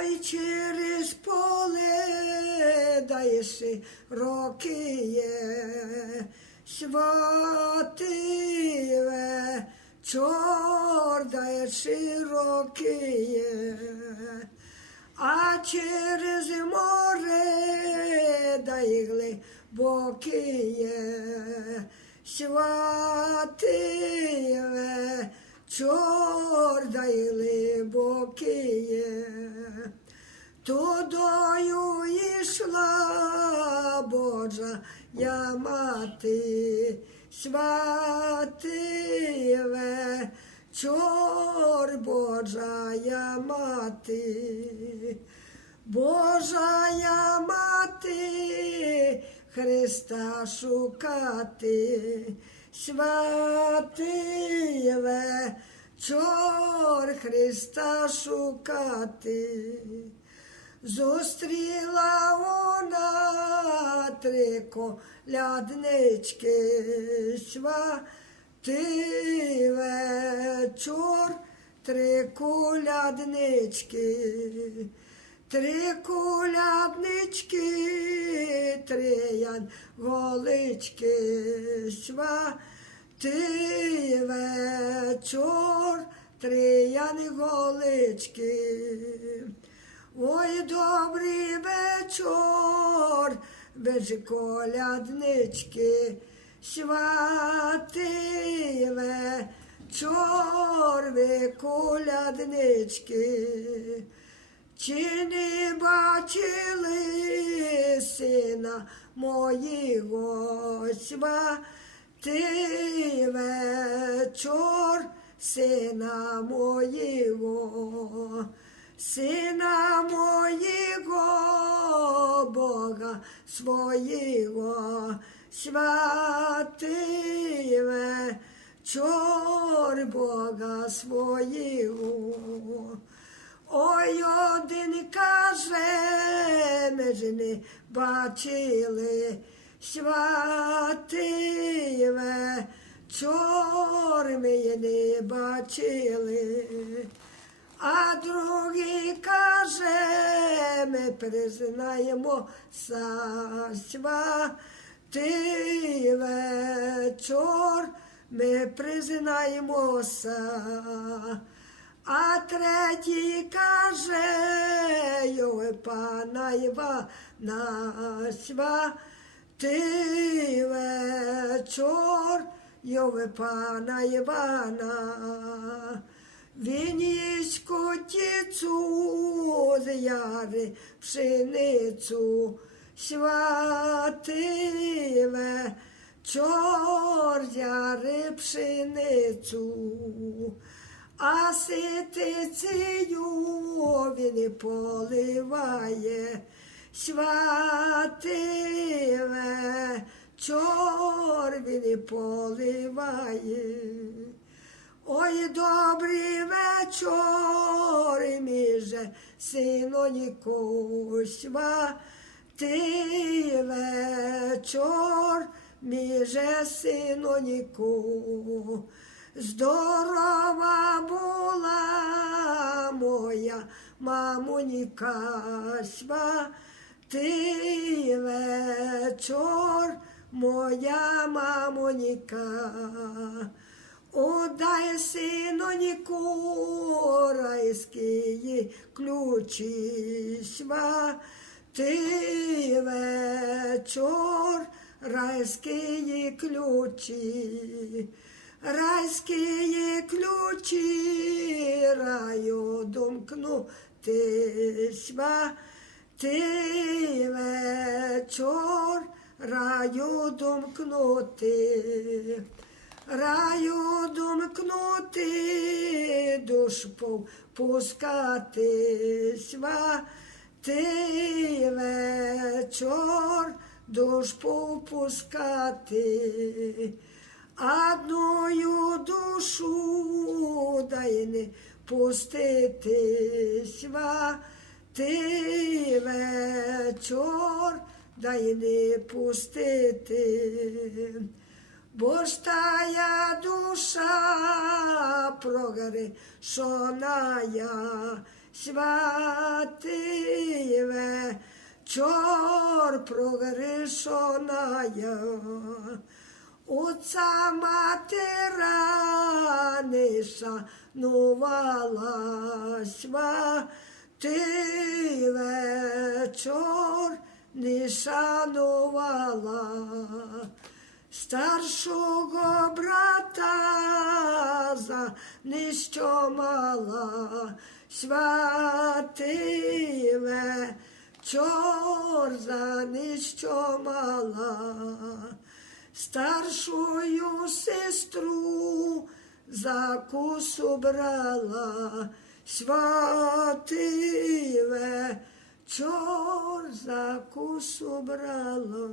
Ой, через поле даєш роки є, свативе, чор дає широкі є, а через море дає глибокі є, свативе, чор дає глибокі є. Тудою йшла Божа я мати, святиве, чор Божа я мати, Божа я мати, Христа шукати, святиве, чор Христа шукати. Зустріла вона три коляднички, святий вечор, три коляднички, три коляднички, три янголички, святий вечор, три янголички. Ой, добрий вечор, без коляднички, святий вечор, ви коляднички. Чи не бачили сина моєго святий вечор, сина моєго, сина моєго, Бога свого, святий вечор Бога свого. Ой, один каже, ми ж не бачили, святий вечор ми не бачили, а другий каже, ми признаємо святий вечор, ми признаємося. А третій каже, його пана Івана святий вечор, його пана Івана. Він їсть котицю пшеницю, святий вечор, з пшеницю. А ситицею він поливає, святий вечор він поливає. Ой, добрий вечор, міже синонько, святий вечор, міже синонько. Здорова була моя мамоніка, святий вечор, моя мамоніка. Одай синоніку райські ключі, святий вечор, райські ключі. Райські ключі раю домкнути святий вечор, раю домкнути, раю домкнути, душ пускати святий вечор, душ попускати. Одною душу дай не пустити святий вечор, дай не пустити. Бо ж тая душа прогоре, що я святий вечор прогрешеная. Отца матера не шанувала святий вечор не шанувала старшого брата за нищо мала святий вечор за нищо мала старшую сестру за кусу брала, святий вечор за кусу брала.